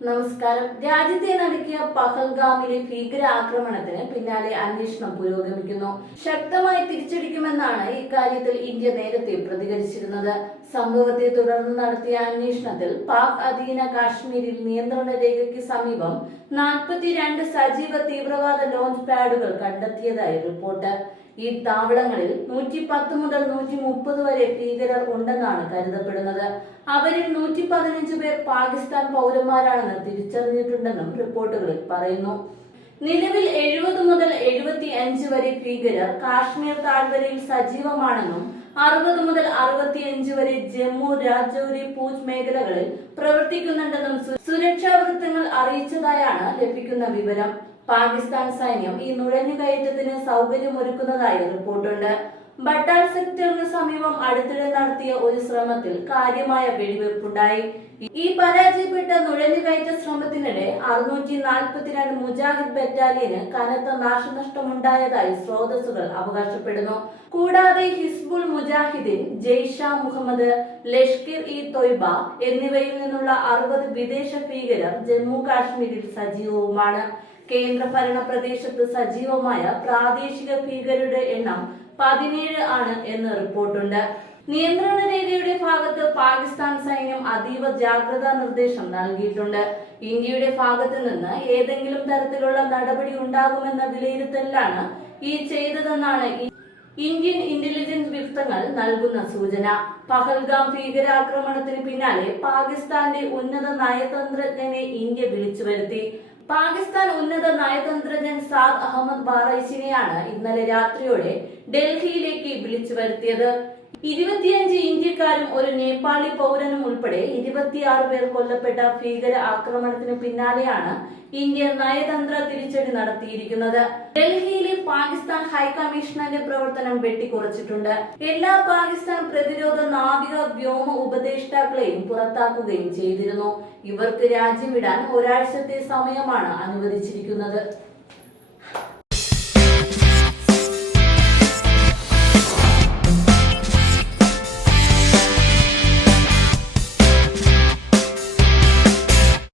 നമസ്കാരം. രാജ്യത്തെ നടുക്കിയ പഹൽഗാമിലെ ഭീകരാക്രമണത്തിന് പിന്നാലെ അന്വേഷണം പുരോഗമിക്കുന്നു. ശക്തമായി തിരിച്ചടിക്കുമെന്നാണ് ഇക്കാര്യത്തിൽ ഇന്ത്യ നേരത്തെ പ്രതികരിച്ചിരുന്നത്. സംഭവത്തെ തുടർന്ന് നടത്തിയ അന്വേഷണത്തിൽ പാക് അധീന കാശ്മീരിൽ നിയന്ത്രണ രേഖയ്ക്ക് സമീപം നാൽപ്പത്തിരണ്ട് സജീവ തീവ്രവാദ ലോഞ്ച് പാഡുകൾ കണ്ടെത്തിയതായി റിപ്പോർട്ട്. ഈ താവളങ്ങളിൽ നൂറ്റി പത്ത് മുതൽ നൂറ്റി മുപ്പത് വരെ ഭീകരർ ഉണ്ടെന്നാണ് കരുതപ്പെടുന്നത്. അവരിൽ നൂറ്റി പതിനഞ്ച് പേർ പാകിസ്ഥാൻ പൗരന്മാരാണെന്ന് തിരിച്ചറിഞ്ഞിട്ടുണ്ടെന്നും റിപ്പോർട്ടുകളിൽ പറയുന്നു. നിലവിൽ എഴുപത് മുതൽ എഴുപത്തി അഞ്ച് വരെ ഭീകരർ കാശ്മീർ താഴ്വരയിൽ സജീവമാണെന്നും അറുപത് മുതൽ അറുപത്തിയഞ്ച് വരെ ജമ്മു രാജൌരി പൂജ് മേഖലകളിൽ പ്രവർത്തിക്കുന്നുണ്ടെന്നും സുരക്ഷാ വൃത്തങ്ങൾ അറിയിച്ചതായാണ് ലഭിക്കുന്ന വിവരം. പാകിസ്ഥാൻ സൈന്യം ഈ നുഴഞ്ഞു കയറ്റത്തിന് സൗകര്യം ഒരുക്കുന്നതായി റിപ്പോർട്ടുണ്ട്. ബട്ടാൽ സെക്ടറിന് സമീപം അടുത്തിടെ നടത്തിയ ഒരു ശ്രമത്തിൽ കാര്യമായ വെടിവെപ്പുണ്ടായി. ഈ പരാജയപ്പെട്ട നുഴഞ്ഞുകയറ്റ ശ്രമത്തിനിടെ അറുന്നൂറ്റി നാൽപ്പത്തിരണ്ട് മുജാഹിദ് ബറ്റാലിയന് കനത്ത നാശനഷ്ടമുണ്ടായതായി സ്രോതസ്സുകൾ അവകാശപ്പെടുന്നു. കൂടാതെ ഹിസ്ബുൾ മുജാഹിദീൻ ജെയ്ഷ മുഹമ്മദ് ലഷ്കർ ഇ തൊയ്ബ എന്നിവയിൽ നിന്നുള്ള അറുപത് വിദേശ ഭീകരർ ജമ്മു കാശ്മീരിൽ സജീവവുമാണ്. കേന്ദ്രഭരണ പ്രദേശത്ത് സജീവമായ പ്രാദേശിക ഭീകരരുടെ എണ്ണം പതിനേഴ് ആണ് എന്ന് റിപ്പോർട്ടുണ്ട്. നിയന്ത്രണ രേഖയുടെ ഭാഗത്ത് പാകിസ്ഥാൻ സൈന്യം അതീവ ജാഗ്രതാ നിർദ്ദേശം നൽകിയിട്ടുണ്ട്. ഇന്ത്യയുടെ ഭാഗത്ത് നിന്ന് ഏതെങ്കിലും തരത്തിലുള്ള നടപടി ഉണ്ടാകുമെന്ന വിലയിരുത്തലിലാണ് ഈ ചെയ്തതെന്നാണ് ഇന്ത്യൻ ഇന്റലിജൻസ് വൃത്തങ്ങൾ നൽകുന്ന സൂചന. പഹൽഗാം ഭീകരാക്രമണത്തിന് പിന്നാലെ പാകിസ്ഥാന്റെ ഉന്നത നയതന്ത്രജ്ഞനെ ഇന്ത്യ വിളിച്ചു വരുത്തി പാകിസ്ഥാൻ ഉന്നത നയതന്ത്രജ്ഞൻ സാദ് അഹമ്മദ് ബാറൈസിനെയാണ് ഇന്നലെ രാത്രിയോടെ ഡൽഹിയിലേക്ക് വിളിച്ചു വരുത്തിയത്. ഇരുപത്തിയഞ്ച് ഇന്ത്യക്കാരും ഒരു നേപ്പാളി പൗരനും ഉൾപ്പെടെ ഇരുപത്തിയാറ് പേർ കൊല്ലപ്പെട്ട ഭീകര ആക്രമണത്തിന് പിന്നാലെയാണ് ഇന്ത്യ നയതന്ത്ര തിരിച്ചടി നടത്തിയിരിക്കുന്നത്. ഡൽഹിയിലെ പാകിസ്ഥാൻ ഹൈക്കമ്മീഷണറിന്റെ പ്രവർത്തനം വെട്ടിക്കുറച്ചിട്ടുണ്ട്. എല്ലാ പാകിസ്ഥാൻ പ്രതിരോധ നാവിക വ്യോമ ഉപദേഷ്ടാക്കളെയും പുറത്താക്കുകയും ചെയ്തിരുന്നു. ഇവർക്ക് രാജ്യം വിടാൻ ഒരാഴ്ചത്തെ സമയമാണ് അനുവദിച്ചിരിക്കുന്നത്.